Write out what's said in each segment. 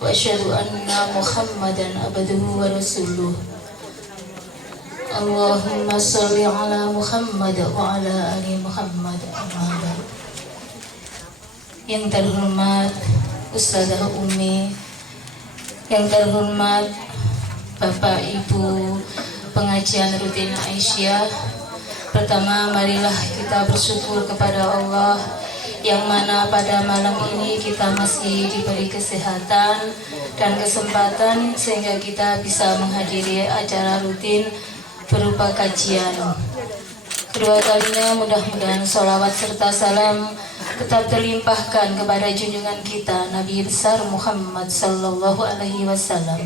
وأشهد أن محمدا عبده ورسوله. اللهم صل على محمد وعلى آل Muhammad. Amma ba'd. Yang terhormat Ustazah Umi, yang terhormat Bapak Ibu pengajian rutin Aisyah, pertama marilah kita bersyukur kepada Allah yang mana pada malam ini kita masih diberi kesehatan dan kesempatan sehingga kita bisa menghadiri acara rutin berupa kajian. Kedua kalinya mudah-mudahan sholawat serta salam tetap terlimpahkan kepada junjungan kita Nabi besar Muhammad sallallahu alaihi wasallam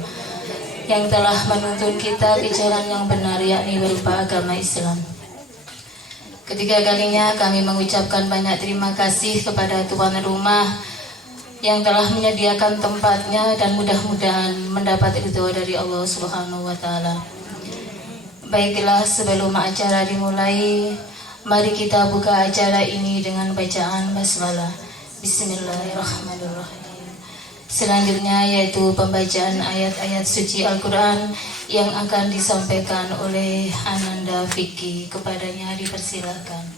yang telah menuntun kita ke jalan yang benar, yakni berupa agama Islam. Ketiga kalinya kami mengucapkan banyak terima kasih kepada tuan rumah yang telah menyediakan tempatnya dan mudah-mudahan mendapat ridho dari Allah Subhanahu wa taala. Baiklah, sebelum acara dimulai, mari kita buka acara ini dengan bacaan basmalah. Bismillahirrahmanirrahim. Selanjutnya yaitu pembacaan ayat-ayat suci Al-Quran yang akan disampaikan oleh Ananda Vicky. Kepadanya dipersilakan.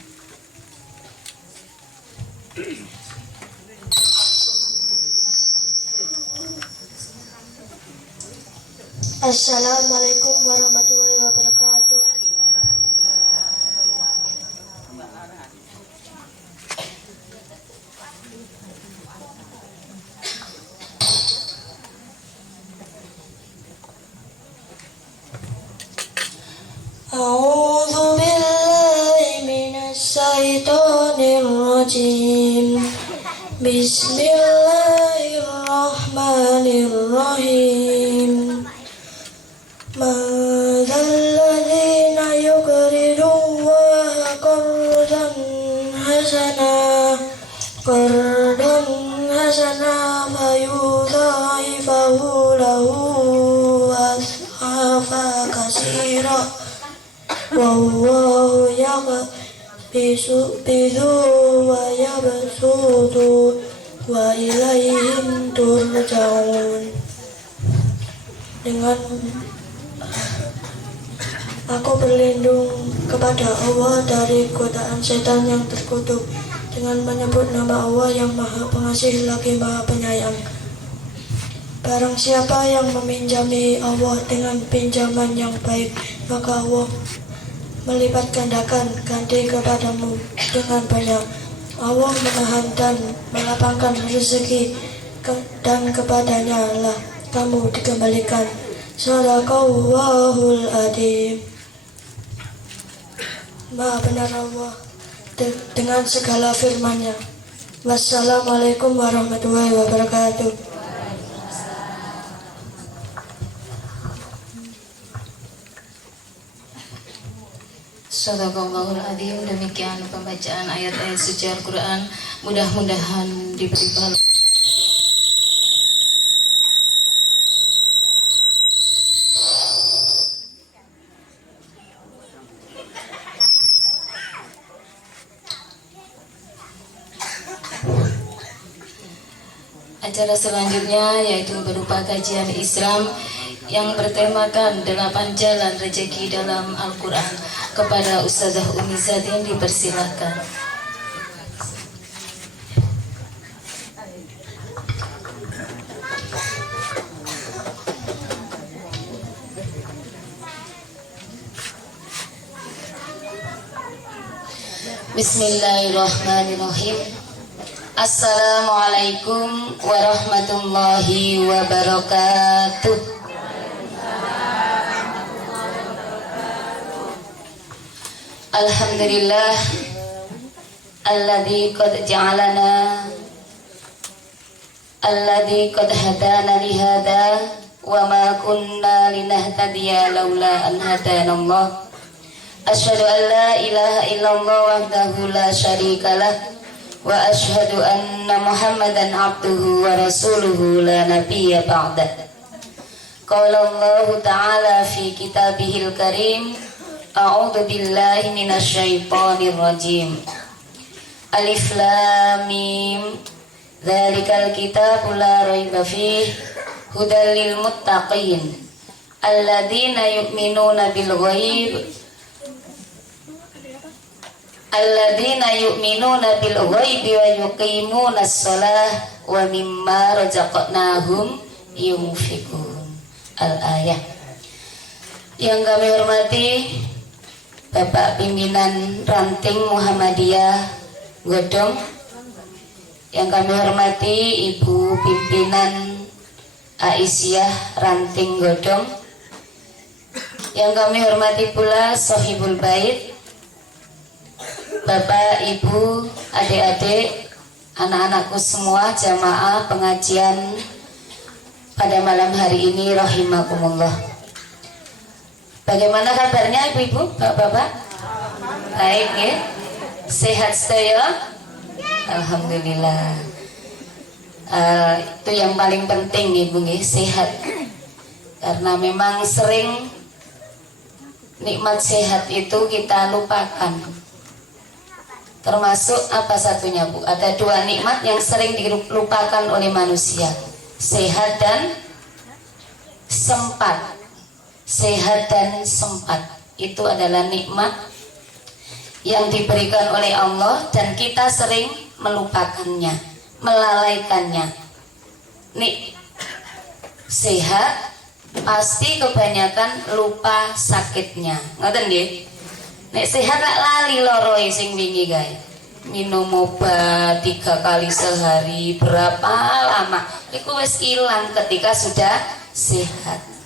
Assalamualaikum warahmatullahi wabarakatuh. A'udzu billahi minasy syaithanir rajim. Bismillahirrahmanirrahim. Madzalladzina yuqridullaha qardan hasana fayudha'ifahu lahu adhafa katsira wallahu yaqbisu wa yabsutu wa ilaihim turja'un. Dengan aku berlindung kepada Allah dari godaan setan yang terkutuk dengan menyebut nama Allah yang Maha Pengasih lagi Maha Penyayang. Barang siapa yang meminjami Allah dengan pinjaman yang baik, maka Allah melipat gandakan ganti kepadamu dengan banyak. Allah menahan dan melapangkan rezeki dan kepadanya lah kamu dikembalikan. Shadaqallahul adzim. Maha benar Allah dengan segala firman-Nya. Wassalamualaikum warahmatullahi wabarakatuh. Shadaqallahul adzim. Demikian pembacaan ayat-ayat suci Al-Quran. Mudah-mudahan diberi pahala. Acara selanjutnya yaitu berupa kajian Islam yang bertemakan 8 jalan rezeki dalam Al-Quran. Kepada Ustazah Umi Zadin dipersilakan. Bismillahirrahmanirrahim. Assalamualaikum warahmatullahi wabarakatuh. Alhamdulillah alladzi qad hadana li hada wa ma kunna linahtadiya laula an hadanallah. Asyhadu an la ilaha illallah wahdahu la syarikalah wa asyhadu anna Muhammadan abduhu wa rasuluhu la nabiyya ba'dah. Qala Allah ta'ala fi kitabihil karim, a'udzu billahi minasy syaithanir rajim. Alif lam mim. Dzalikal kitabu la raiba fihi hudal lil muttaqin alladzina yu'minuna bil ghaib wa yuqimunas shalah wa mimma razaqnahum yunfiqun. Al-ayah. Yang kami hormati Bapak Pimpinan Ranting Muhammadiyah Godong, yang kami hormati Ibu Pimpinan Aisyah Ranting Godong, yang kami hormati pula Sohibul Bait, Bapak, Ibu, adik-adik, anak-anakku semua, jamaah pengajian pada malam hari ini, rahimakumullah. Bagaimana kabarnya ibu-ibu, bapak-bapak? Baik ya? Sehat sedaya? Alhamdulillah. Itu yang paling penting ibu ya, sehat. Karena memang sering nikmat sehat itu kita lupakan. Termasuk apa satunya bu? Ada dua nikmat yang sering dilupakan oleh manusia. Sehat dan sempat. Sehat dan sempat itu adalah nikmat yang diberikan oleh Allah dan kita sering melupakannya, melalaikannya. Nih, sehat pasti kebanyakan lupa sakitnya. Ngoten nggih? Nek sehat lak lali loro sing wingi guys. Minum obat 3 kali sehari berapa lama? Iku wis ilang ketika sudah sehat.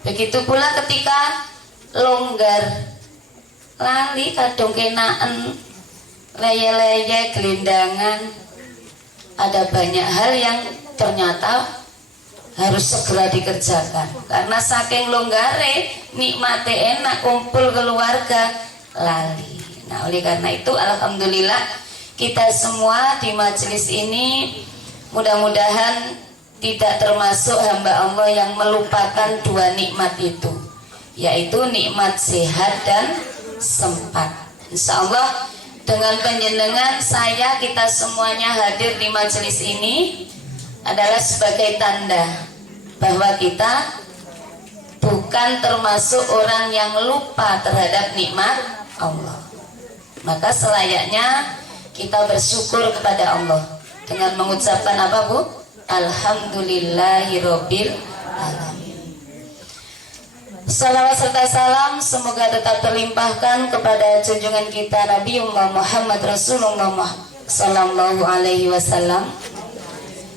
Begitu pula ketika longgar, lali kadung kenaan, leye-leye, gelindangan. Ada banyak hal yang ternyata harus segera dikerjakan. Karena saking longgare, nikmati enak, kumpul keluarga, lali. Nah oleh karena itu alhamdulillah kita semua di majelis ini mudah-mudahan tidak termasuk hamba Allah yang melupakan dua nikmat itu, yaitu nikmat sehat dan sempat. Insya Allah dengan penjenengan saya, kita semuanya hadir di majelis ini adalah sebagai tanda bahwa kita bukan termasuk orang yang lupa terhadap nikmat Allah. Maka selayaknya kita bersyukur kepada Allah dengan mengucapkan apa bu? Alhamdulillahirabbil alamin. Salawat serta salam semoga tetap terlimpahkan kepada junjungan kita Nabiullah Muhammad Rasulullah sallallahu alaihi wasallam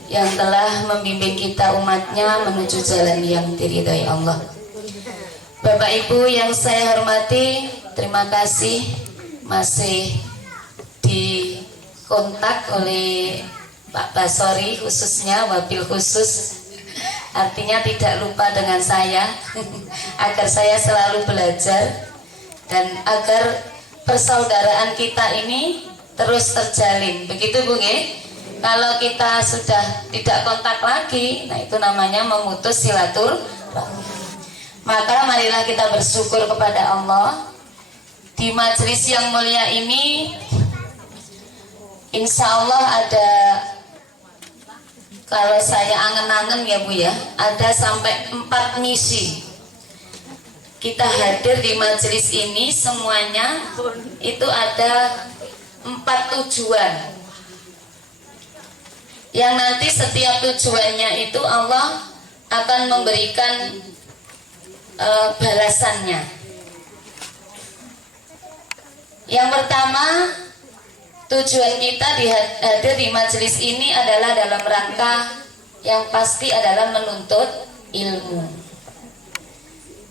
yang telah membimbing kita umatnya menuju jalan yang diridhai Allah. Bapak Ibu yang saya hormati, terima kasih masih dikontak oleh Pak Basori khususnya, wabil khusus, artinya tidak lupa dengan saya agar saya selalu belajar dan agar persaudaraan kita ini terus terjalin. Begitu Bu nggih? Kalau kita sudah tidak kontak lagi, nah itu namanya memutus silaturahmi. Maka marilah kita bersyukur kepada Allah di majelis yang mulia ini. Insya Allah ada, kalau saya angen-angen ya Bu ya, ada sampai 4 misi. Kita hadir di majelis ini semuanya itu ada 4 tujuan. Yang nanti setiap tujuannya itu Allah akan memberikan balasannya. Yang pertama, tujuan kita hadir di majelis ini adalah dalam rangka yang pasti adalah menuntut ilmu.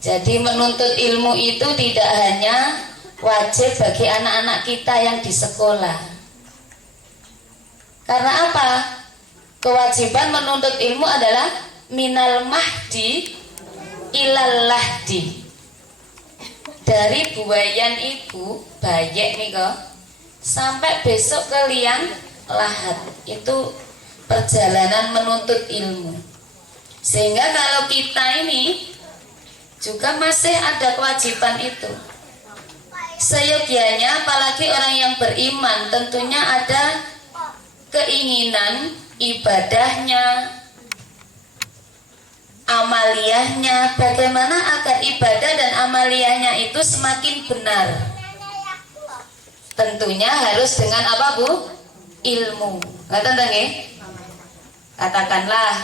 Jadi menuntut ilmu itu tidak hanya wajib bagi anak-anak kita yang di sekolah. Karena apa? Kewajiban menuntut ilmu adalah minal mahdi ilal lahdi. Dari buayan ibu, bayek nih kok, sampai besok ke liang lahat. Itu perjalanan menuntut ilmu. Sehingga kalau kita ini juga masih ada kewajiban itu. Seyogianya apalagi orang yang beriman tentunya ada keinginan ibadahnya, amaliyahnya, bagaimana agar ibadah dan amaliyahnya itu semakin benar? Tentunya harus dengan apa, Bu? Ilmu. Nggak tentang ya? Katakanlah,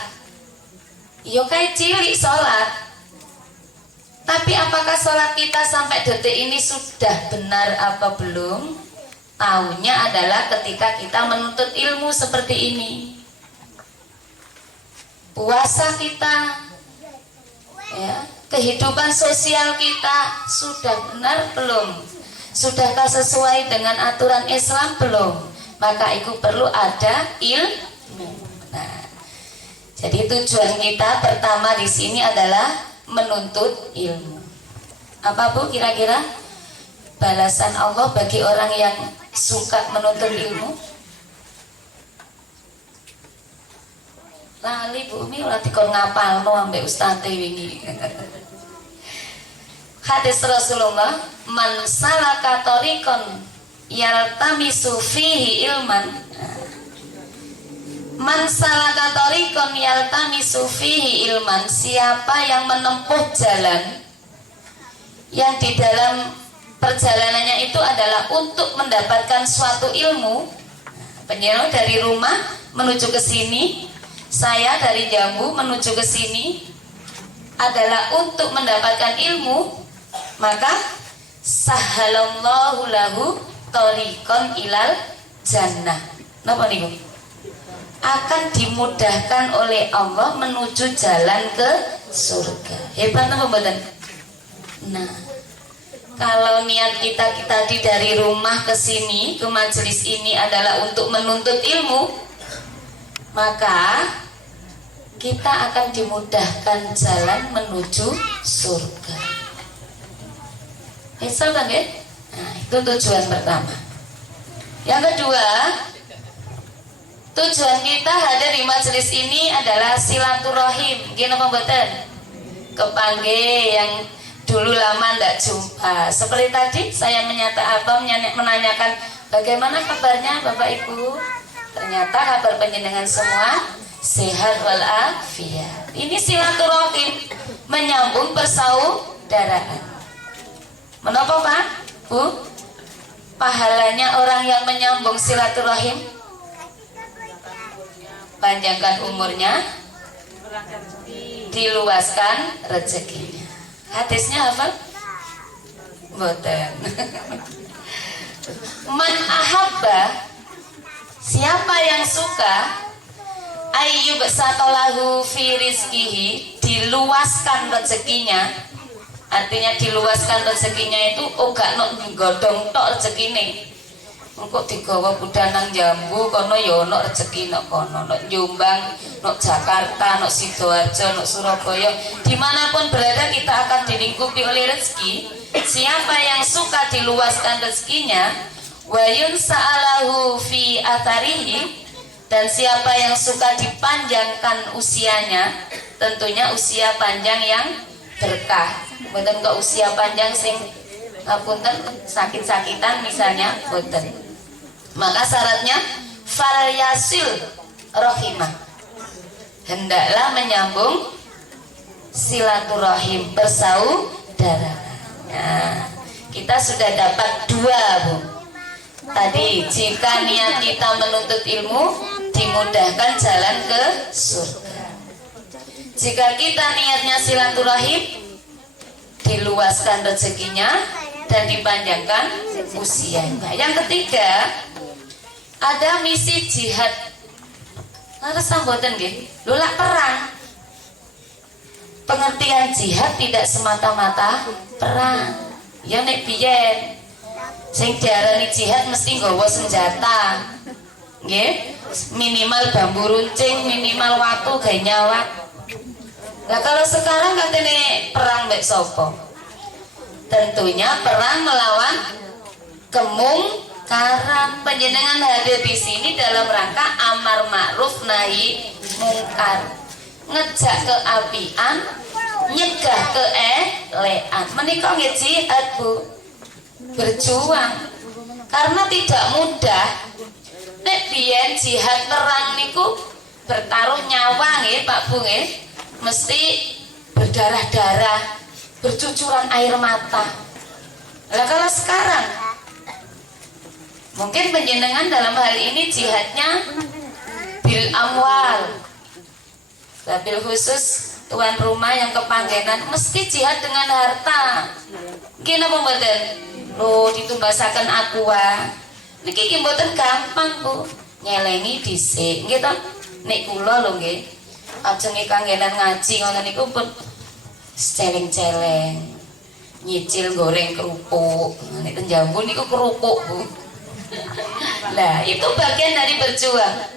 yo kayak cilik sholat, tapi apakah sholat kita sampai detik ini sudah benar apa belum? Taunya adalah ketika kita menuntut ilmu seperti ini. Puasa kita, ya, kehidupan sosial kita sudah benar belum? Sudahkah sesuai dengan aturan Islam belum? Maka itu perlu ada ilmu. Nah, jadi tujuan kita pertama di sini adalah menuntut ilmu. Apa, Bu, kira-kira balasan Allah bagi orang yang suka menuntut ilmu? Lali Bu Umi ora dikon ngapalno ambek ustaz wingi. Hadis Rasulullah, man salaka tariqan yaltamisu fihi ilman. Man salaka tariqan yaltamisu fihi ilman, siapa yang menempuh jalan yang di dalam perjalanannya itu adalah untuk mendapatkan suatu ilmu. Penjelasan dari rumah menuju ke sini, saya dari Jambu menuju ke sini adalah untuk mendapatkan ilmu, maka sahalallahu lahu thoriqon ilal jannah. Napa niku? Akan dimudahkan oleh Allah menuju jalan ke surga. Hebat napa mboten? Nah, kalau niat kita tadi dari rumah ke sini, ke majelis ini adalah untuk menuntut ilmu, maka kita akan dimudahkan jalan menuju surga. Bisa kan ya? Nah, itu tujuan pertama. Yang kedua, tujuan kita hadir di majelis ini adalah silaturahim. Gini apa mboten? Kepanggih yang dulu lama tidak jumpa. Seperti tadi saya menanyakan bagaimana kabarnya Bapak Ibu. Ternyata kabar panjenengan semua sehat walafiat. Ini silaturahim, menyambung persaudaraan. Menapa Pak? Bu? Pahalanya orang yang menyambung silaturahim? Panjangkan umurnya, diluaskan rezekinya. Hadisnya apa? Mboten. Man ahabba, siapa yang suka ayyub satolahu fi rizkihi, diluaskan rezekinya, artinya diluaskan rezekinya itu gak nok nggodong tok rezekine. Engko digawa budal nang Jambu kono ya ono rezeki nok kono, nok Jombang, nok Jakarta, nok Sidoarjo, nok Surabaya, dimanapun berada kita akan dilingkupi oleh rezeki. Siapa yang suka diluaskan rezekinya, wayun sa'alahu fi atharihi, dan siapa yang suka dipanjangkan usianya, tentunya usia panjang yang berkah, bukan ke usia panjang sing ngapunten sakit-sakitan misalnya, bukan. Maka syaratnya fal yasil rohimah, hendaklah menyambung silaturahim, persaudaraan. Nah, kita sudah dapat dua, Bu. Tadi jika niat kita menuntut ilmu, dimudahkan jalan ke surga. Jika kita niatnya silaturahim, diluaskan rezekinya dan dipanjangkan usianya. Yang ketiga, ada misi jihad. Laras samboten nggih, lho lak perang. Pengertian jihad tidak semata-mata perang. Ya nek biyen sing diarani jihad mesti nggawa senjata. Nggih, minimal bambu runcing, minimal watu gawe nyawat. Nah kalau sekarang katanya perang mek sapa? Tentunya perang melawan kemungkaran. Panjenengan hadir di sini dalam rangka amar ma'ruf nahi mungkar, ngejak keapian, nyegah keelekan. Menika nggih jihad, Bu. Berjuang. Karena tidak mudah. Nek biyen jihad perang niku bertaruh nyawa nggih, Pak Bu nggih. Mesti berdarah-darah, bercucuran air mata. Lah kalau sekarang mungkin panjenengan dalam hal ini jihadnya bil amwal, bil khusus tuan rumah yang kepanggenan mesti jihad dengan harta. Gini apa mboten? Loh ditumbasaken aqua. Niki ki mboten gampang Bu. Nyelengi dhisik nggih to. Nek kula lho nggih. Ajeng kanggenan ngaji ngoten niku pun celeng-celeng. Nyicil goreng kerupuk. Nek ten Jambu niku kerupuk Bu. Nah, itu bagian dari berjuang.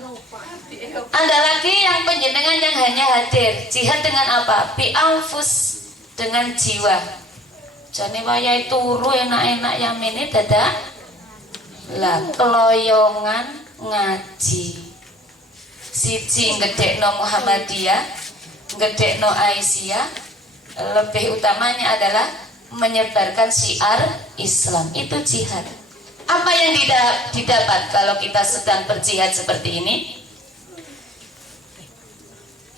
Ada lagi yang panjenengan yang hanya hadir. Jihad dengan apa? Bi anfus, dengan jiwa. Jane wayahe turu enak-enak yamene dadak lah keloyongan ngaji. Siji ngedekno Muhammadiyah, ngedekno Aisyah, lebih utamanya adalah menyebarkan syiar Islam. Itu jihad. Apa yang didapat kalau kita sedang berjihad seperti ini?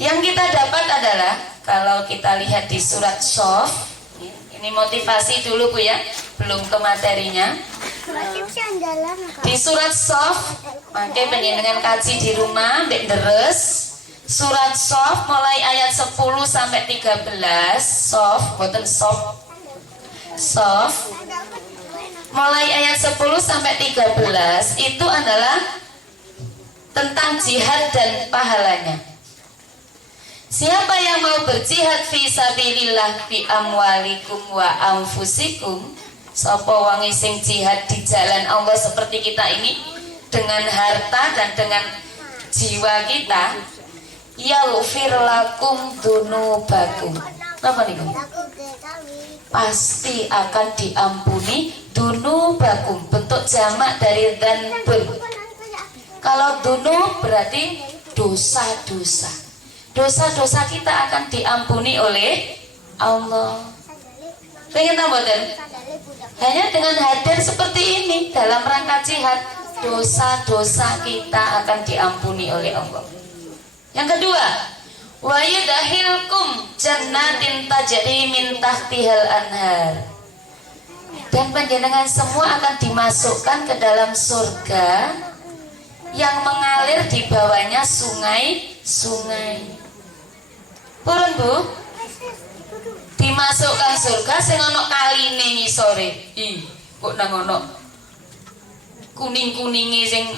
Yang kita dapat adalah kalau kita lihat di surat Shaf, ini motivasi dulu Bu ya, belum ke materinya. Di surat Shaf, pakai panjenengan kaji di rumah, mbek deres. Surat Shaf mulai ayat 10 sampai 13. Shaf, boten Shaf. Shaf mulai ayat 10 sampai 13 itu adalah tentang jihad dan pahalanya. Siapa yang mau berjihad fi sabilillah bi amwalikum wa anfusikum, sapa wong sing jihad di jalan Allah seperti kita ini dengan harta dan dengan jiwa kita, yaghfir lakum dunubakum. Napa niku? Pasti akan diampuni dunubakum, bentuk jamak dari dzanbun. Kalau dunub berarti dosa-dosa. Dosa-dosa kita akan diampuni oleh Allah. Pengen tahu mboten? Hanya dengan hadir seperti ini dalam rangka jihad, dosa-dosa kita akan diampuni oleh Allah. Yang kedua, wa yudkhilkum jannatin tajri min tahtihal anhar. Dan panjenengan semua akan dimasukkan ke dalam surga yang mengalir di bawahnya sungai-sungai. Purun Bu, dimasukkan surga sing ana kaline ngisore. Kok nang ana kuning-kuninge sing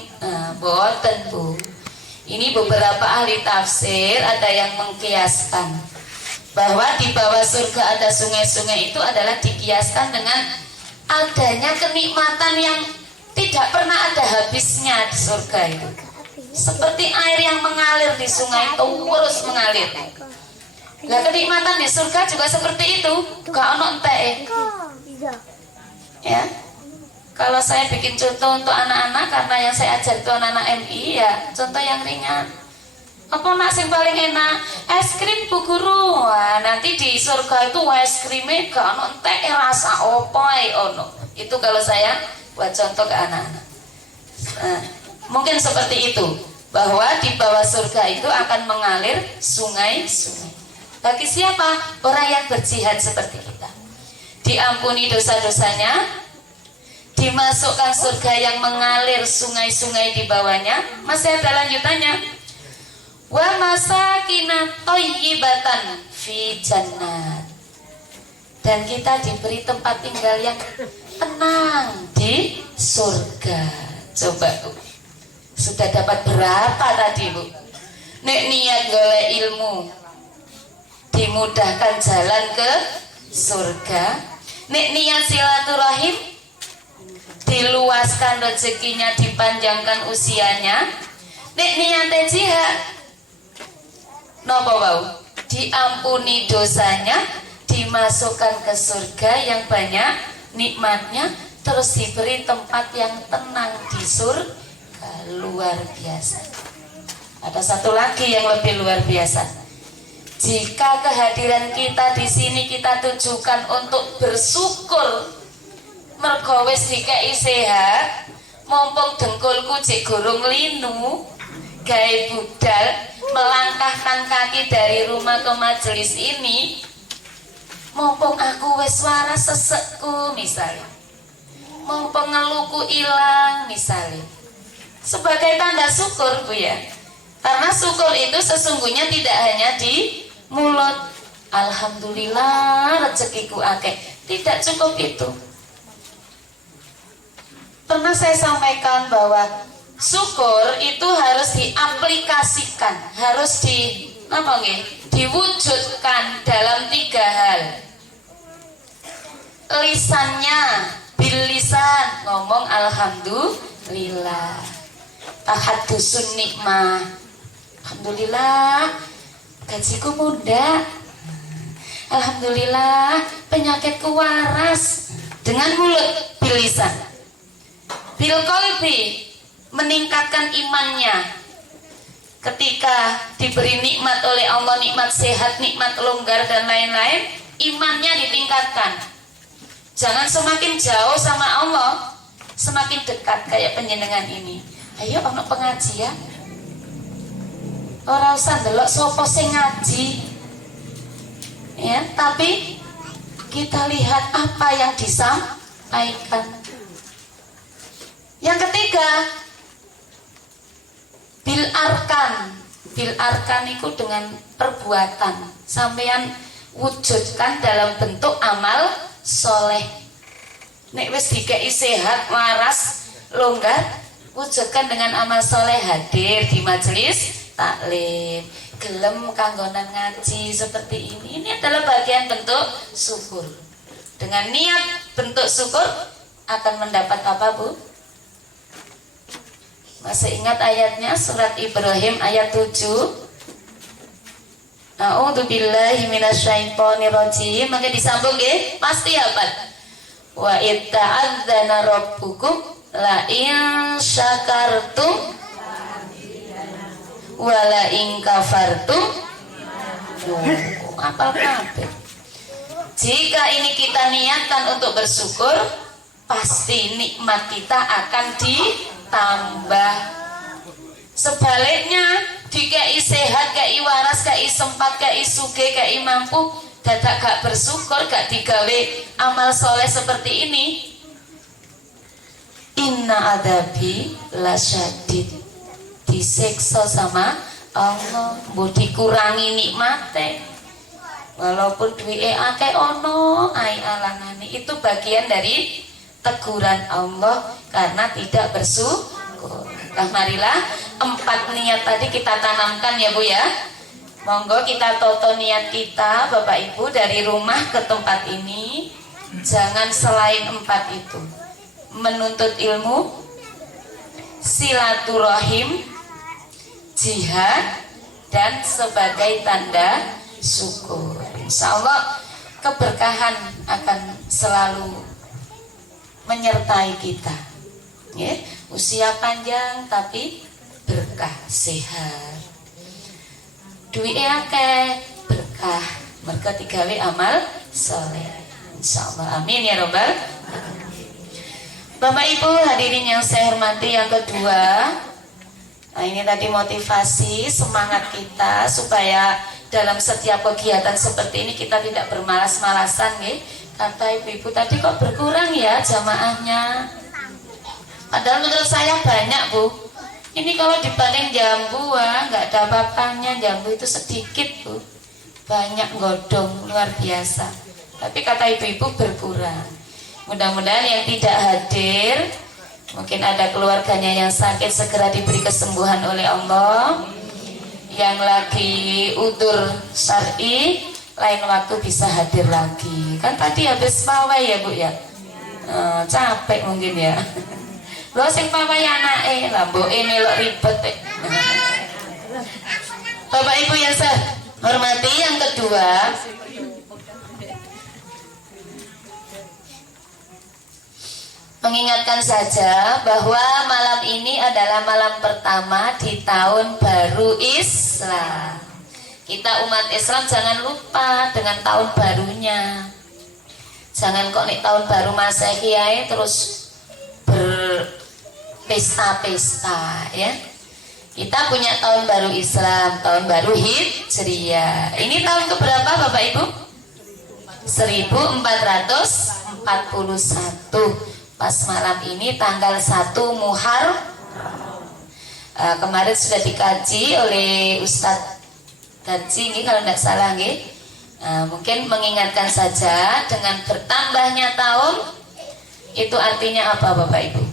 boten Bu. Ini beberapa ahli tafsir ada yang mengkiaskan bahwa di bawah surga ada sungai-sungai itu adalah dikiaskan dengan adanya kenikmatan yang tidak pernah ada habisnya di surga itu. Seperti air yang mengalir di sungai terus mengalir. Lah kenikmatan di surga juga seperti itu, gak ono enteke. Ya. Kalau saya bikin contoh untuk anak-anak, karena yang saya ajar itu anak-anak MI, ya contoh yang ringan. Apa nak sing paling enak? Es krim Bu Guru. Wah, nanti di surga itu es krimnya gak ono enteke rasa opo ae ono. Itu kalau saya buat contoh ke anak-anak. Mungkin seperti itu, bahwa di bawah surga itu akan mengalir sungai-sungai. Bagi siapa? Orang yang berjihad seperti kita. Diampuni dosa-dosanya, dimasukkan surga yang mengalir sungai-sungai di bawahnya. Masih ada lanjutannya. Wa masakina thayyibatan fi jannat. Dan kita diberi tempat tinggal yang tenang di surga. Coba Bu, sudah dapat berapa tadi Bu? Nek niat golek ilmu, dimudahkan jalan ke surga. Nek niat silaturahim, diluaskan rezekinya, dipanjangkan usianya. Nek niat jihad, nopo bau? Diampuni dosanya, dimasukkan ke surga yang banyak nikmatnya, terus diberi tempat yang tenang di surga. Luar biasa. Ada satu lagi yang lebih luar biasa. Jika kehadiran kita di sini kita tujukan untuk bersyukur, mergo wis dikei sehat, mumpung dengkulku jek gorong linu, gawe budal, melangkahkan kaki dari rumah ke majelis ini, mumpung aku wis waras sesekku misalnya, mumpung ngeluku ilang misalnya, sebagai tanda syukur Bu ya. Karena syukur itu sesungguhnya tidak hanya di mulut, alhamdulillah rezekiku akeh, tidak cukup itu. Pernah saya sampaikan bahwa syukur itu harus diaplikasikan, harus diwujudkan dalam 3 hal. Lisannya, bil lisan, ngomong alhamdulillah. Tahaddusun nikmah, alhamdulillah gajiku muda, alhamdulillah penyakitku waras, dengan mulut, bil lisan. Bil qalbi, meningkatkan imannya. Ketika diberi nikmat oleh Allah, nikmat sehat, nikmat longgar dan lain-lain, imannya ditingkatkan. Jangan semakin jauh sama Allah, semakin dekat kayak penjenengan ini. Ayo ono pengajian, ora usah ndelok sapa sing ngaji, ya, tapi kita lihat apa yang disampaikan. Yang ketiga, bil arkan itu dengan perbuatan, sampeyan wujudkan dalam bentuk amal soleh. Nek wis dikei sehat, waras, longgar, wujudkan dengan amal soleh, hadir di majelis taklim, gelem kanggonan ngaji seperti ini. Ini adalah bagian bentuk syukur. Dengan niat bentuk syukur akan mendapat apa Bu? Masih ingat ayatnya surat Ibrahim ayat 7? A'udzubillahi minasyaitonirrajim. Maka disambung nggih, pasti hafal. Wa itta'adzana rabbukum la in syakartum wa la in kafartum. Apal kabeh. Jika ini kita niatkan untuk bersyukur, pasti nikmat kita akan ditambah. Sebaliknya, dikai sehat, kai waras, kai sempat, kai suge, kai mampu, dadak gak bersyukur, gak digawe amal soleh seperti ini, inna adabi lasyadid, disiksa sama Allah, mau dikurangi nikmate, walaupun duwe akeh ono ai alangane. Itu bagian dari teguran Allah karena tidak bersyukur. Nah, marilah 4 niat tadi kita tanamkan ya Bu ya. Monggo kita toto niat kita Bapak Ibu dari rumah ke tempat ini. Jangan selain 4 itu. Menuntut ilmu, silaturahim, jihad, dan sebagai tanda syukur. Insya Allah keberkahan akan selalu menyertai kita, ya. Usia panjang tapi berkah, sehat, duit akeh, berkah, mereka digawe amal soleh. Insyaallah, amin ya robbal. Bapak Ibu hadirin yang saya hormati, yang kedua, nah ini tadi motivasi semangat kita supaya dalam setiap kegiatan seperti ini kita tidak bermalas-malasan, ya. Kata ibu-ibu tadi kok berkurang ya jamaahnya. Padahal menurut saya banyak Bu. Ini kalau dibanding jambu, nggak ada apa-apanya. Jambu itu sedikit Bu, banyak godong luar biasa. Tapi kata ibu-ibu berkurang. Mudah-mudahan yang tidak hadir, mungkin ada keluarganya yang sakit, segera diberi kesembuhan oleh Allah. Yang lagi udzur syar'i, lain waktu bisa hadir lagi. Kan tadi habis pawai ya Bu ya, capek mungkin ya. Lo sing pawai anake, lah mboke melok ribet. Bapak Ibu yang saya hormati, yang kedua, mengingatkan saja bahwa malam ini adalah malam pertama di tahun baru Islam. Kita umat Islam jangan lupa dengan tahun barunya. Jangan kok nih tahun baru Masehi ae terus berpesta-pesta ya. Kita punya tahun baru Islam, tahun baru Hijriyah. Ini tahun keberapa Bapak Ibu? 1441 pas malam ini tanggal 1 Muharram. Kemarin sudah dikaji oleh Ustadz Darji ini kalau tidak salah nggih. Mungkin mengingatkan saja dengan bertambahnya tahun itu artinya apa Bapak Ibu?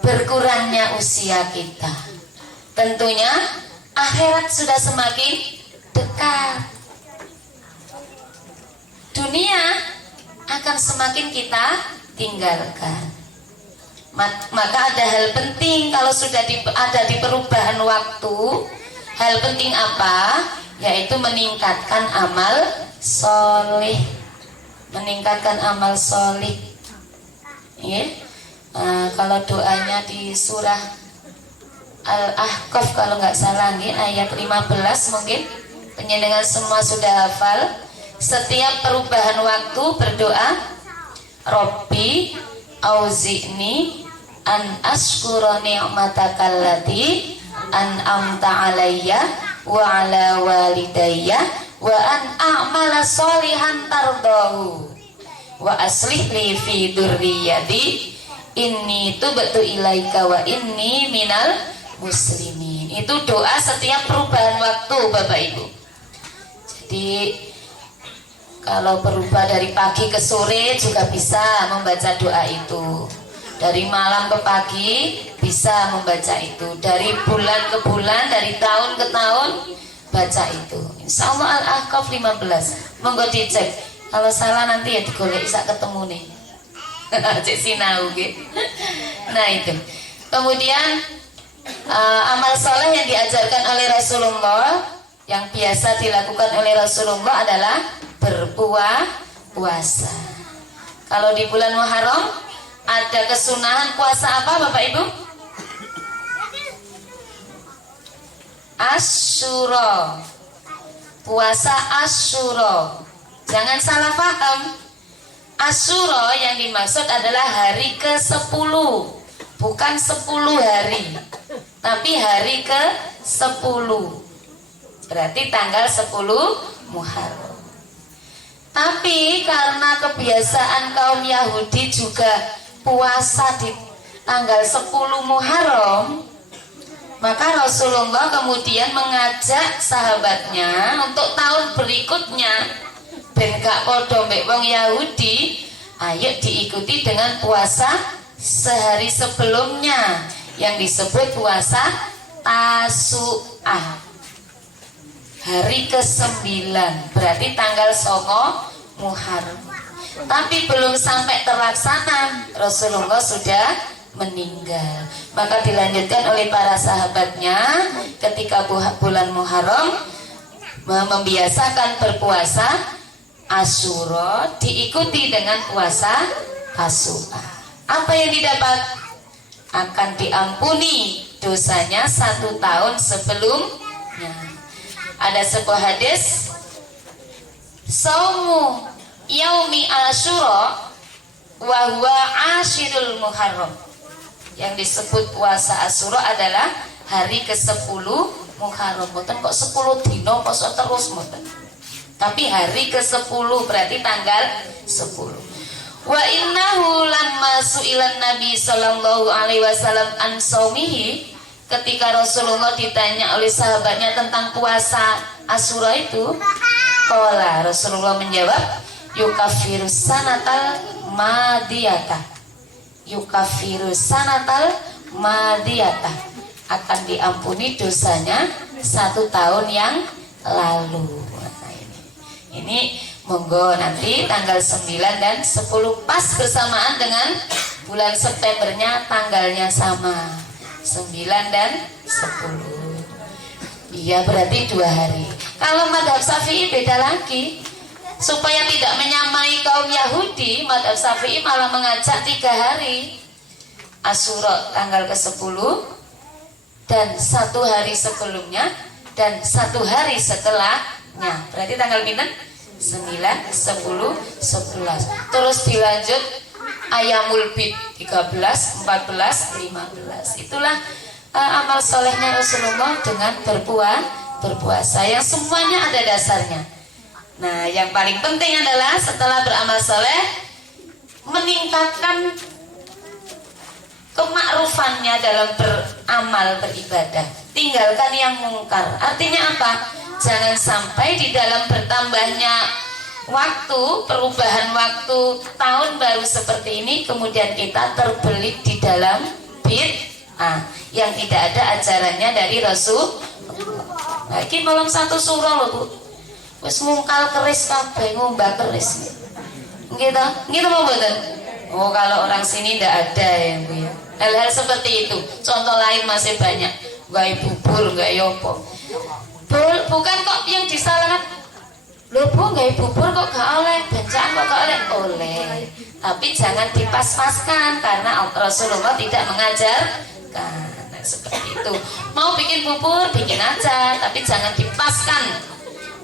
Berkurangnya usia kita. Tentunya akhirat sudah semakin dekat. Dunia akan semakin kita tinggalkan. Maka ada hal penting kalau sudah ada di perubahan waktu. Hal penting apa? Yaitu meningkatkan amal soleh. Meningkatkan amal soleh. Ya. Kalau doanya di surah Al-Ahqaf kalau nggak salah nih, ayat 15 mungkin penjenengan semua sudah hafal. Setiap perubahan waktu berdoa, Robbi auzi'ni an ashkura ni'matakallati an'amta alayya wa ala walidayya wa an a'mala sholihan tardahu wa aslih li fi dzurriyyati inni tubtu ilaika wa inni minal muslimin. Itu doa setiap perubahan waktu Bapak Ibu. Jadi kalau berubah dari pagi ke sore juga bisa membaca doa itu. Dari malam ke pagi bisa membaca itu. Dari bulan ke bulan, dari tahun ke tahun baca itu. Insya Allah Al-Ahqaf 15. Monggo dicek. Kalau salah nanti ya digolek bisa ketemu nih. Cek sinau gitu. Nah itu. Kemudian amal soleh yang diajarkan oleh Rasulullah, yang biasa dilakukan oleh Rasulullah adalah berpuasa. Kalau di bulan Muharram ada kesunahan puasa apa Bapak Ibu? Asyura. Puasa Asyura. Jangan salah paham. Asyura yang dimaksud adalah hari ke-10. Bukan 10 hari, tapi hari ke-10. Berarti tanggal 10 Muharram. Tapi karena kebiasaan kaum Yahudi juga puasa di tanggal 10 Muharram, maka Rasulullah kemudian mengajak sahabatnya untuk tahun berikutnya ben gak podo mbek wong Yahudi, ayo diikuti dengan puasa sehari sebelumnya yang disebut puasa Tasu'ah. Hari ke-9 berarti tanggal 9 Muharram. Tapi belum sampai terlaksana, Rasulullah sudah meninggal. Maka dilanjutkan oleh para sahabatnya ketika bulan Muharram membiasakan berpuasa Asyura diikuti dengan puasa Tasu'ah. Apa yang didapat? Akan diampuni dosanya 1 tahun sebelumnya. Ada sebuah hadis, Saumu yaumi Asyura wa huwa ashirul Muharram. Yang disebut puasa Asyura adalah hari ke-10 Muharram. Mboten kok 10 dino poso terus mboten. Tapi hari ke-10 berarti tanggal 10. Wa innahu lamma su'ilan Nabi sallallahu alaihi wasallam an saumihi, ketika Rasulullah ditanya oleh sahabatnya tentang puasa Asyura itu, qala, Rasulullah menjawab, yukafiru sanatal madiyata. Yukafiru sanatal madiyata, akan diampuni dosanya 1 tahun yang lalu. Nah, ini monggo nanti tanggal 9 dan 10 pas bersamaan dengan bulan Septembernya, tanggalnya sama 9 dan 10. Iya, berarti 2 hari. Kalau madhab Syafi'i beda lagi. Supaya tidak menyamai kaum Yahudi, madhab Syafi'i malah mengajak 3 hari. Asyura tanggal ke-10 dan 1 hari sebelumnya dan 1 hari setelahnya. Berarti tanggal pinten? 9, 10, 11. Terus dilanjut Ayamul Bid 13, 14, 15. Itulah amal solehnya Rasulullah dengan berpuasa yang semuanya ada dasarnya. Nah, yang paling penting adalah setelah beramal soleh, meningkatkan kemakrufannya dalam beramal beribadah. Tinggalkan yang mungkar. Artinya apa? Jangan sampai di dalam bertambahnya waktu, perubahan waktu tahun baru seperti ini, kemudian kita terbelit di dalam bid'ah yang tidak ada ajarannya dari Rasul. Nah, ini malam satu surah loh Bu. Wis mungkal keris kabeh, ngombak keris. Gitu mau betul. Oh, kalau orang sini tidak ada ya Bu ya. Hal-hal seperti itu. Contoh lain masih banyak. Gak bubur, gak yopo. Bukan kok yang disalahkan. Loh Bu, gak bubur kok gak oleh, bencana kok gak oleh. Oleh. Tapi jangan dipas-paskan karena Rasulullah tidak mengajarkan. Nah, seperti itu. Mau bikin bubur, bikin aja, tapi jangan dipaskan.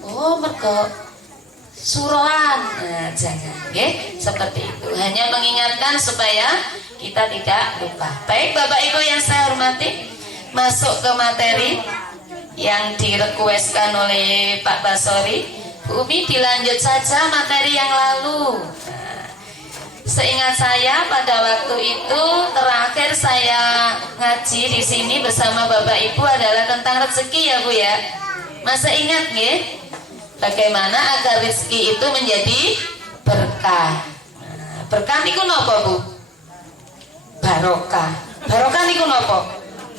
Oh, mergo suruhan. Nah, jangan, okay? Seperti itu. Hanya mengingatkan supaya kita tidak lupa. Baik, Bapak Ibu yang saya hormati, masuk ke materi yang direquestkan oleh Pak Basori. Bu Umi, dilanjut saja materi yang lalu. Nah, seingat saya pada waktu itu terakhir saya ngaji di sini bersama Bapak Ibu adalah tentang rezeki ya Bu ya. Masa ingat nggih? Bagaimana agar rezeki itu menjadi berkah. Nah, berkah niku napa Bu? Barokah. Barokah niku napa?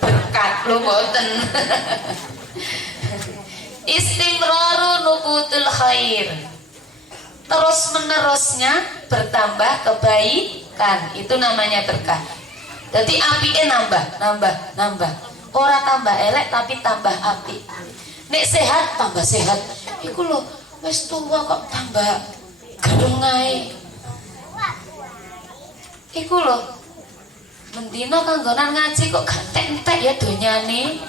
Berkat lho mboten. Istimraru nubutul khair. Terus menerusnya bertambah kebaikan, itu namanya berkah. Jadi apike nambah. Ora tambah elek tapi tambah apik. Nek sehat tambah sehat. Iku lho wis tuwa kok tambah gedungae. Iku lho mendino kanggonan ngaji kok gak entek-entek ya donyane.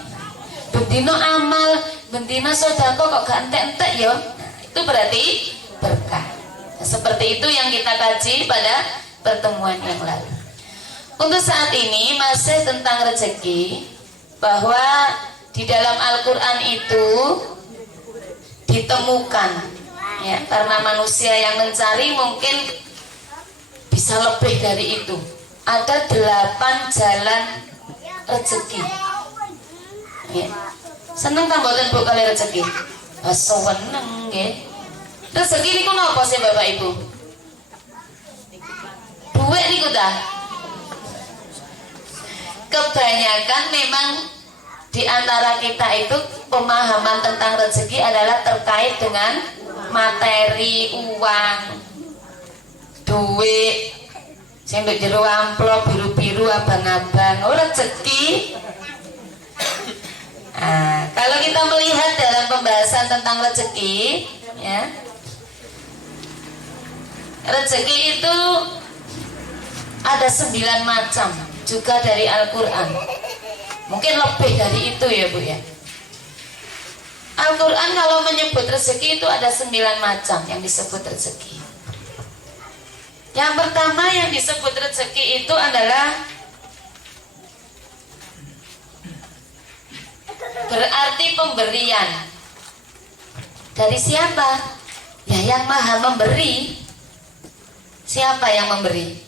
Bendino amal, bendino sedekah kok gak entek-entek ya. Nah, itu berarti berkah. Nah, seperti itu yang kita kaji pada pertemuan yang lalu. Untuk saat ini masih tentang rezeki, bahwa di dalam Al-Quran itu ditemukan ya, karena manusia yang mencari mungkin bisa lebih dari itu. Ada 8 jalan rezeki ya. Seneng tak mboten Bu kali rezeki? Seneng nggih. Rezeki niku napa sih Bapak Ibu? Duit niku ta? Kebanyakan memang di antara kita itu pemahaman tentang rezeki adalah terkait dengan materi, uang, duit, sing ndek jero amplop biru-biru abang-abang, oh rezeki. Nah, kalau kita melihat dalam pembahasan tentang rezeki, ya, rezeki itu ada 9 macam juga dari Al-Quran. Mungkin lebih dari itu ya Bu ya. Al-Quran kalau menyebut rezeki itu ada 9 macam yang disebut rezeki. Yang pertama yang disebut rezeki itu adalah berarti pemberian. Dari siapa? Ya yang maha memberi. Siapa yang memberi?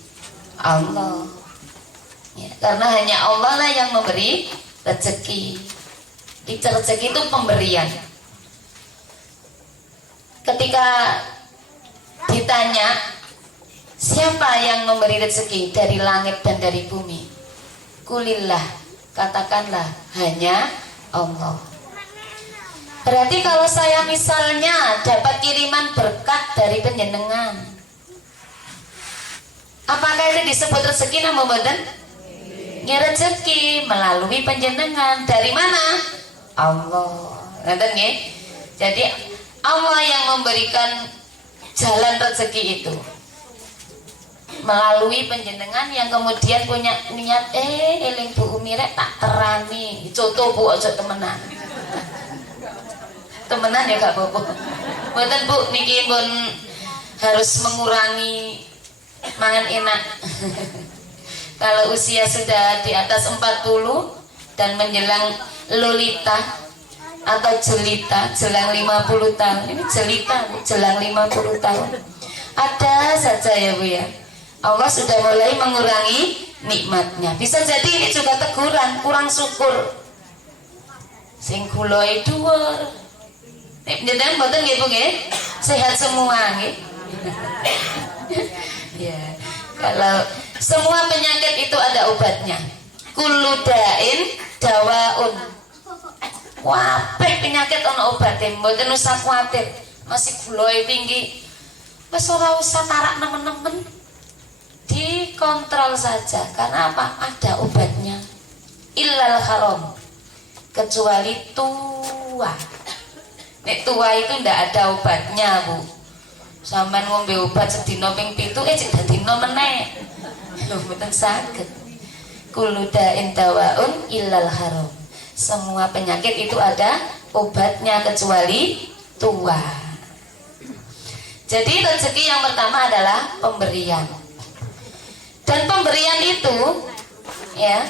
Allah ya, karena hanya Allah lah yang memberi rezeki. Rezeki itu pemberian. Ketika ditanya siapa yang memberi rezeki dari langit dan dari bumi, kulillah, katakanlah hanya Allah. Berarti kalau saya misalnya dapat kiriman berkat dari panjenengan, apakah itu disebut rezeki nama badan? Ya rezeki melalui panjenengan. Dari mana? Allah. Ngerti nggih? Jadi Allah yang memberikan jalan rezeki itu melalui panjenengan yang kemudian punya niat eling Bu Umi rek tak terani. Contoh Bu aja temenan. Temenan ya gak apa-apa. Mboten Bu niki pun harus mengurangi mangan enak. Kalau usia sudah di atas 40 dan menjelang lolita, atau jelita jelang 50 tahun. Ini jelita jelang 50 tahun. Ada saja ya Bu ya. Allah sudah mulai mengurangi nikmatnya. Bisa jadi ini juga teguran, kurang syukur. Sing kula dhuwur. Nek jenengan mboten nggih Bu nggih? Sehat semua nggih. Ya. Kalau semua penyakit itu ada obatnya. Kullu da'in dawaun. Kabeh penyakit ana obate, mboten usah kuwatir. Masih gula tinggi. Wis ora usah tarak nemen-nemen. Dikontrol saja. Karena apa? Ada obatnya. Illal haram. Kecuali tua. Nek tua itu ndak ada obatnya, Bu. Sampeyan ngombe obat sedina ping 7 cek dadina meneh. Lho mboten saged. Kullu da'in dawaun illal haram. Semua penyakit itu ada obatnya kecuali tua. Jadi rezeki yang pertama adalah pemberian. Dan pemberian itu ya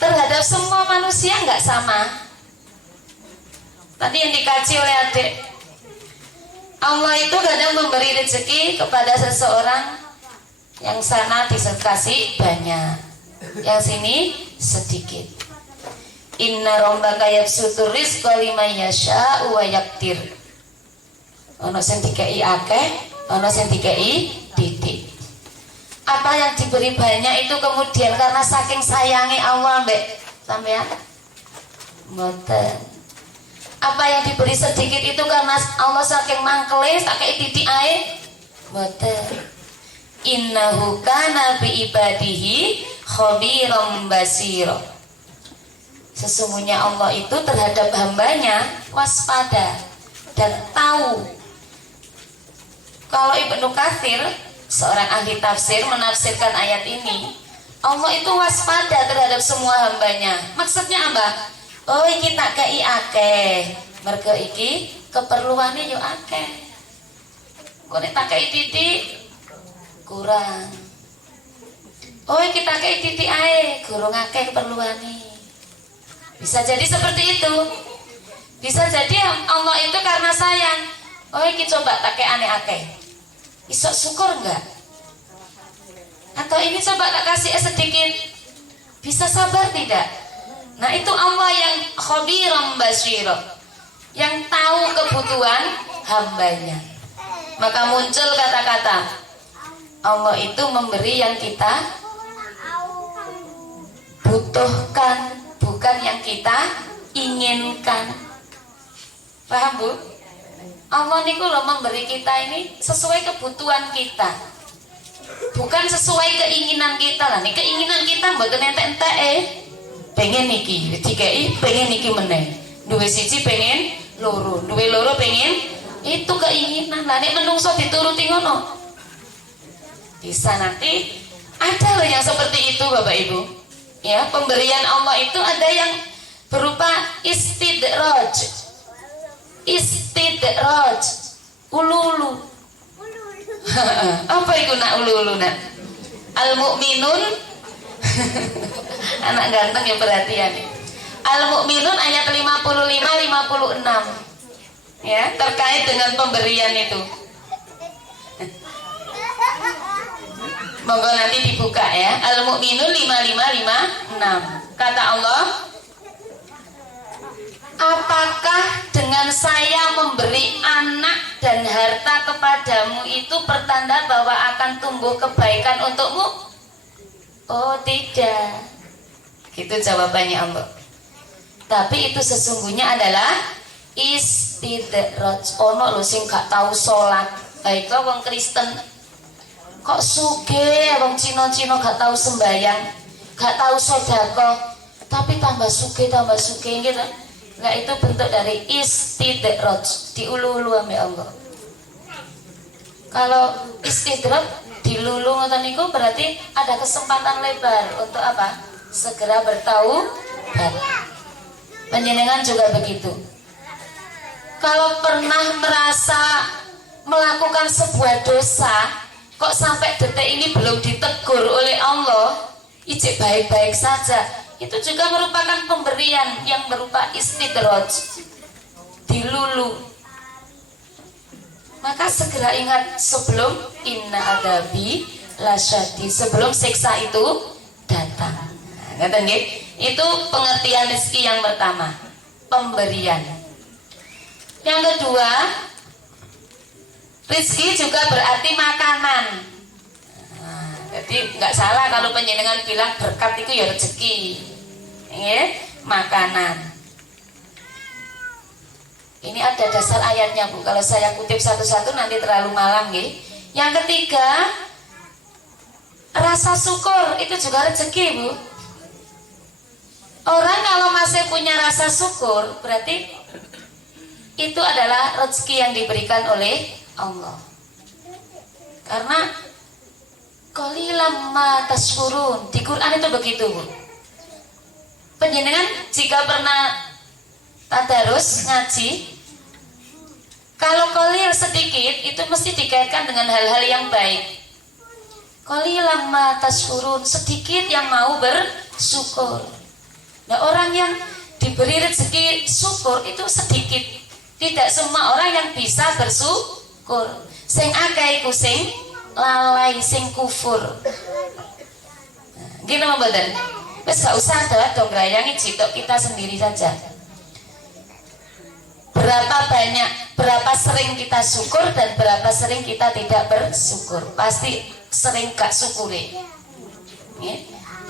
terhadap semua manusia nggak sama. Tadi yang dikaji oleh adik, Allah itu kadang memberi rezeki kepada seseorang yang sana dikasih banyak, yang sini sedikit. Inna rabbaka yabsutur rizqa liman yasha'u wa yaqdir. Ono sing dikei akeh, ono sing dikei titik. Apa yang diberi banyak itu kemudian karena saking sayangi Allah mbek sampean? Mboten. Apa yang diberi sedikit itu karena Allah saking mangkele, saking titik ae? Mboten. Innahu kana bi ibadihi khabiram basira. Sesungguhnya Allah itu terhadap hambanya waspada dan tahu. Kalau Ibnu Katsir, seorang ahli tafsir, menafsirkan ayat ini, Allah itu waspada terhadap semua hambanya. Maksudnya apa? Oh iki tak kei akeh, mergo iki keperluannya yo akeh. Kok nek tak kei titik kurang. Oh iki tak kei titik ae, gurung akeh keperluane. Bisa jadi seperti itu. Bisa jadi Allah itu karena sayang. Oh iki coba tak kei aneh akeh. Iso syukur enggak? Atau ini coba tak kasih sedikit, bisa sabar tidak? Nah itu Allah yang khabiram basyiram, yang tahu kebutuhan hambanya. Maka muncul kata-kata Allah itu memberi yang kita butuhkan, bukan yang kita inginkan. Paham Bu? Allah niku loh memberi kita ini sesuai kebutuhan kita, bukan sesuai keinginan kita lah. Nih keinginan kita mboten entek-entek pengen niki, dikai pengen niki meneh. Duwe siji pengen loro, duwe loro pengen, itu keinginan. Lah nek menungso dituruti ngono. Bisa nanti ada loh yang seperti itu Bapak Ibu. Ya, pemberian Allah itu ada yang berupa istidraj. Istidraj. Ulu-ulu. Apa itu nak ulu-ulu nak? Al-mu'minun. Anak ganteng ya perhatian. Al-mu'minun ayat 55-56. Ya, terkait dengan pemberian itu. Monggo nanti dibuka ya. Al-mu'minun 55-56. Kata Allah, apakah dengan saya memberi anak dan harta kepadamu itu pertanda bahwa akan tumbuh kebaikan untukmu? Oh tidak. Gitu jawabannya Allah. Tapi itu sesungguhnya adalah istidraj. Ono lho sing gak tahu salat. Baik wong Kristen kok sugih, wong Cina-Cina gak tahu sembahyang, gak tahu sedekah, tapi tambah sugih gitu. Nah itu bentuk dari istidraj, diulu-ulu ambek Allah. Kalau istidraj dilulu ngoten niku berarti ada kesempatan lebar untuk apa? Segera bertaubat. Panjenengan juga begitu. Kalau pernah merasa melakukan sebuah dosa, kok sampai detik ini belum ditegur oleh Allah, ijek baik-baik saja, itu juga merupakan pemberian yang berupa istidraj, dilulu. Maka segera ingat sebelum inna adabi lasyadi, sebelum siksa itu datang. Nah, itu pengertian rezeki yang pertama, pemberian. Yang kedua, rezeki juga berarti makanan. Nah, jadi nggak salah kalau panjenengan bilang berkat itu ya rezeki, ya, makanan. Ini ada dasar ayatnya Bu. Kalau saya kutip satu-satu nanti terlalu malam, ya. Yang ketiga, rasa syukur itu juga rezeki Bu. Orang kalau masih punya rasa syukur berarti itu adalah rezeki yang diberikan oleh Allah. Karena qalilan ma tashkurun, di Quran itu begitu Bu. Panjenengan jika pernah tadarus ngaji, kalau qalil sedikit itu mesti dikaitkan dengan hal-hal yang baik. Qalilan ma tashkurun, sedikit yang mau bersyukur. Nah, orang yang diberi rezeki syukur itu sedikit. Tidak semua orang yang bisa bersyukur. Sing akeh iku sing lalai, sing kufur. Gini mboten. Wis gak usah dong rayangi jitok kita sendiri saja. Berapa banyak, berapa sering kita syukur dan berapa sering kita tidak bersyukur. Pasti sering gak syukuri. Ya.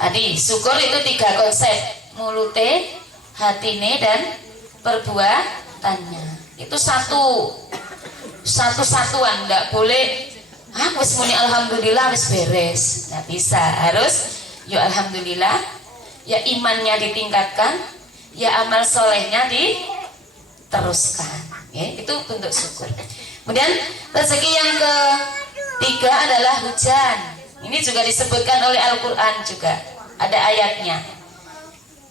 Tadi syukur itu 3 konsep, mulute, hatine dan perbuatannya. Itu satu-satuan, nggak boleh wis muni alhamdulillah wis beres, nggak bisa. Harus ya alhamdulillah, ya imannya ditingkatkan, ya amal solehnya diteruskan, ya, itu bentuk syukur. Kemudian rezeki yang ketiga adalah hujan. Ini juga disebutkan oleh Al-Quran, juga ada ayatnya.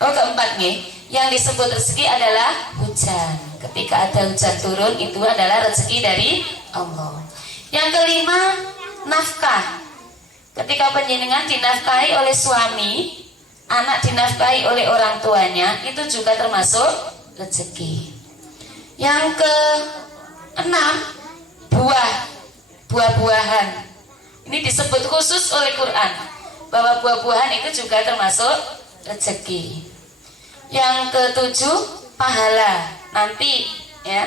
Keempat nih, yang disebut rezeki adalah hujan. Ketika ada hujan turun, itu adalah rezeki dari Allah. Yang kelima, nafkah. Ketika panjenengan dinafkahi oleh suami, anak dinafkahi oleh orang tuanya, itu juga termasuk rezeki. Yang keenam, buah-buahan. Ini disebut khusus oleh Quran bahwa buah-buahan itu juga termasuk rezeki. Yang ketujuh, pahala. Nanti ya,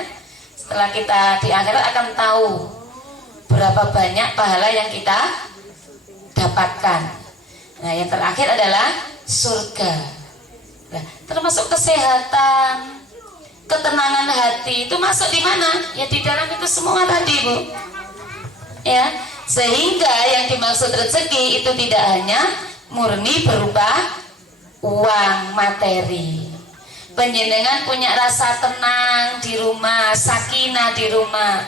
setelah kita di akhirat akan tahu berapa banyak pahala yang kita dapatkan. Nah, yang terakhir adalah surga. Nah, termasuk kesehatan, ketenangan hati, itu masuk di mana? Ya di dalam itu semua tadi Bu. Ya, sehingga yang dimaksud rezeki itu tidak hanya murni berupa uang materi. Panjenengan punya rasa tenang di rumah, sakinah di rumah,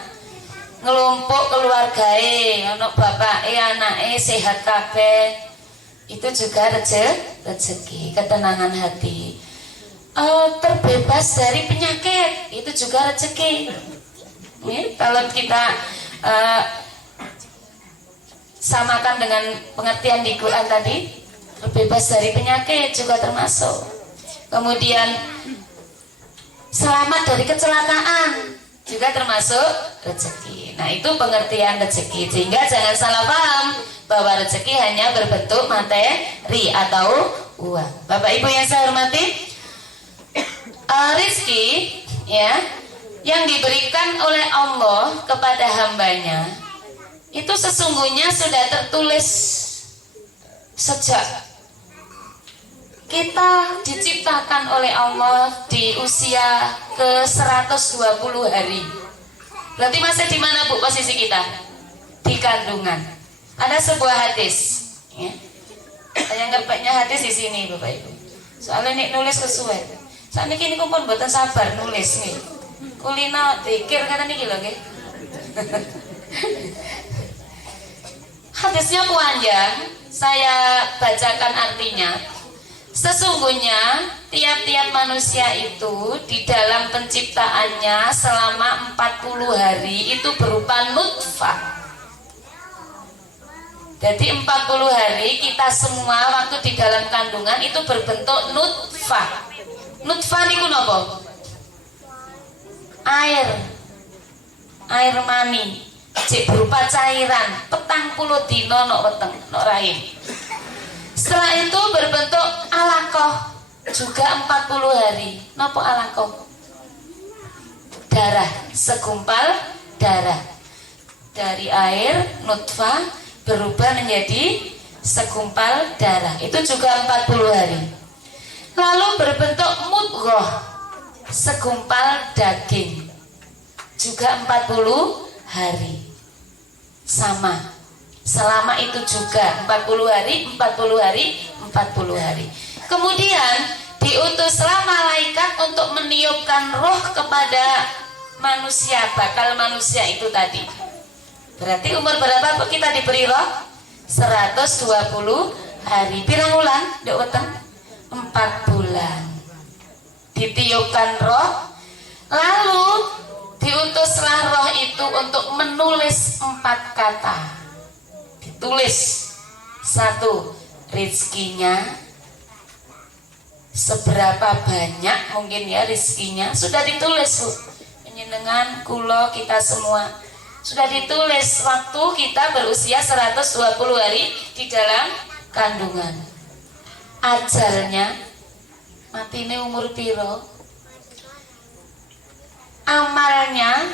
ngelumpuk keluargae, anak bapake, anake sehat kabeh, itu juga rezeki, ketenangan hati. Terbebas dari penyakit, itu juga rezeki. Kalau kita samakan dengan pengertian di Quran tadi, terbebas dari penyakit juga termasuk. Kemudian selamat dari kecelakaan juga termasuk rezeki. Nah, itu pengertian rezeki. Sehingga jangan salah paham bahwa rezeki hanya berbentuk materi atau uang. Bapak Ibu yang saya hormati, rezeki ya yang diberikan oleh Allah kepada hambanya itu sesungguhnya sudah tertulis sejak kita diciptakan oleh Allah di usia ke 120 hari. Berarti masih di mana Bu posisi kita? Di kandungan. Ada sebuah hadis ya. Saya ngerpeknya hadis di sini Bapak Ibu. Soalnya ini nulis sesuai. Saat ini kumpul buatan sabar nulis nih. Kulino pikir kata niki lho nggih. Hadisnya panjang, saya bacakan artinya. Sesungguhnya tiap-tiap manusia itu di dalam penciptaannya selama 40 hari itu berupa nutfah. Jadi 40 hari kita semua waktu di dalam kandungan itu berbentuk nutfah. Nutfah niku napa? Air mani, cek berupa cairan, 40 dino nok weteng, nok rahim. Setelah itu berbentuk alaqah, juga 40 hari. Napa alaqah? Darah, segumpal darah. Dari air nutfah berubah menjadi segumpal darah, itu juga 40 hari. Lalu berbentuk mudghah, segumpal daging, juga 40 hari. Sama, selama itu juga 40 hari, 40 hari, 40 hari. Kemudian diutuslah malaikat untuk meniupkan roh kepada manusia, bakal manusia itu tadi. Berarti umur berapa Bu kita diberi roh? 120 hari. Pirang bulan? Dek weteng? 4 bulan. Ditiupkan roh, lalu diutuslah roh itu untuk menulis 4 kata. Ditulis. 1. Rizkinya. Seberapa banyak mungkin ya rizkinya. Sudah ditulis Bu. Penyenengan kulo kita semua. Sudah ditulis waktu kita berusia 120 hari di dalam kandungan. Ajalnya matine umur piro, amalnya,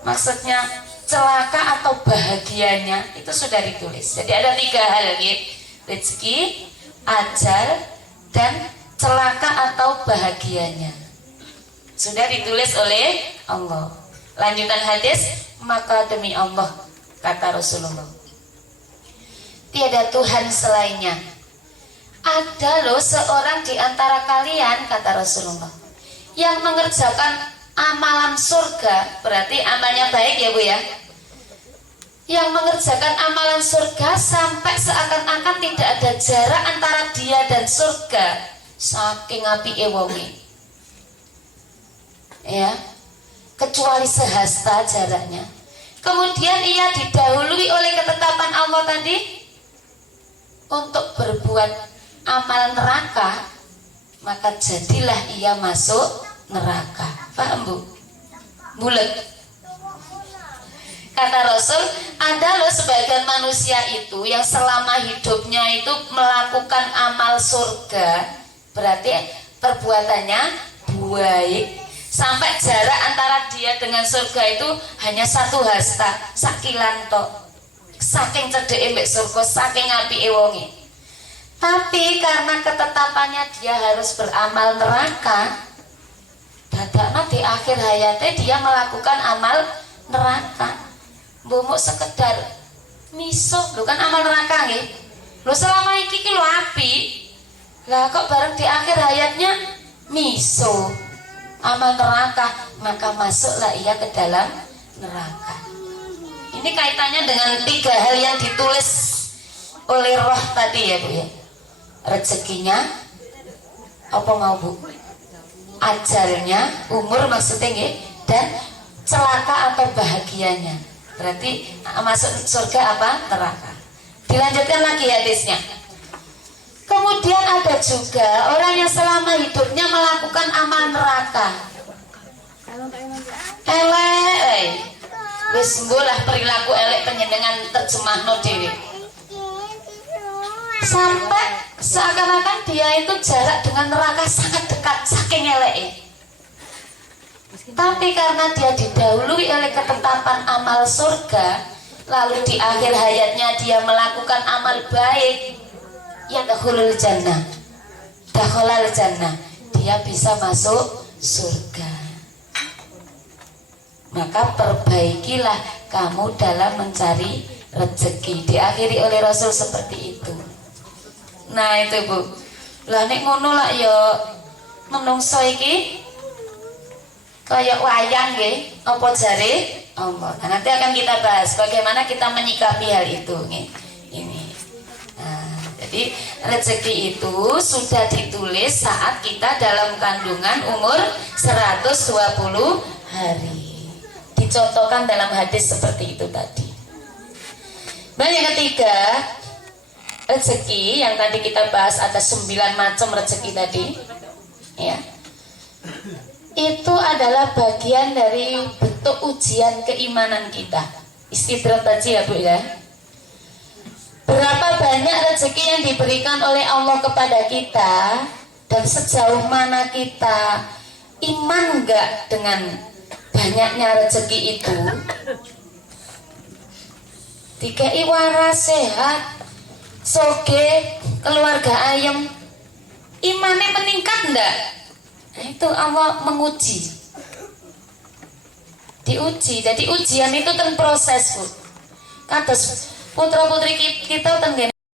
maksudnya celaka atau bahagianya itu sudah ditulis. Jadi ada 3 hal gitu: rezeki, ajal, dan celaka atau bahagianya. Sudah ditulis oleh Allah. Lanjutan hadis, maka demi Allah, kata Rasulullah, tiada Tuhan selainnya. Ada loh seorang di antara kalian, kata Rasulullah, yang mengerjakan amalan surga. Berarti amalnya baik ya Bu ya. Yang mengerjakan amalan surga sampai seakan-akan tidak ada jarak antara dia dan surga, saking apike wonge. Ya, kecuali sehasta jaraknya. Kemudian ia didahului oleh ketetapan Allah tadi untuk berbuat amal neraka, maka jadilah ia masuk neraka. Paham Bu? Bulet. Kata Rasul, ada loh sebagian manusia itu yang selama hidupnya itu melakukan amal surga, berarti perbuatannya baik, sampai jarak antara dia dengan surga itu hanya 1 hasta, sakilan tok. Saking cedeke mbek surga, saking apike wonge. Tapi karena ketetapannya dia harus beramal neraka, dadakno di akhir hayatnya dia melakukan amal neraka. Mbok sekedar miso, lho kan amal neraka nggih. Lho selama iki ki lho apik. Lah kok bareng di akhir hayatnya miso, amal neraka, maka masuklah ia ke dalam neraka. Ini kaitannya dengan 3 hal yang ditulis oleh roh tadi ya Bu ya. Rezekinya, apa mau Bu? Ajalnya, umur maksudnya nggih, dan celaka atau bahagianya. Berarti masuk surga apa? Neraka. Dilanjutkan lagi hadisnya. Kemudian ada juga orang yang selama hidupnya melakukan amal neraka. Elek, wis mbolah perilaku elek penyenengan terjemahno dhewe. Sampai seakan-akan dia itu jarak dengan neraka sangat dekat, saking eleke. Tapi karena dia didahului oleh ketetapan amal surga, lalu di akhir hayatnya dia melakukan amal baik, ya dakhulul jannah, dakhalal jannah, dia bisa masuk surga. Maka perbaikilah kamu dalam mencari rezeki. Diakhiri oleh Rasul seperti itu. Nah itu Bu, lah nek ngono lah ya menungso iki kayak wayang nggih, apa jare Allah. Nah, nanti akan kita bahas bagaimana kita menyikapi hal itu nggih. Ini. Nah, jadi rezeki itu sudah ditulis saat kita dalam kandungan umur 120 hari. Dicontohkan dalam hadis seperti itu tadi. Dan yang ketiga, rezeki yang tadi kita bahas ada 9 macam rezeki tadi, ya. Itu adalah bagian dari bentuk ujian keimanan kita. Istidrak tadi ya Bu ya. Berapa banyak rezeki yang diberikan oleh Allah kepada kita dan sejauh mana kita iman enggak dengan banyaknya rezeki itu. Dikai waras sehat, soge, keluarga ayem, imannya meningkat enggak? Nah, itu Allah menguji. Diuji, jadi ujian itu kan proses Bu. Kados putra putri kita tenggen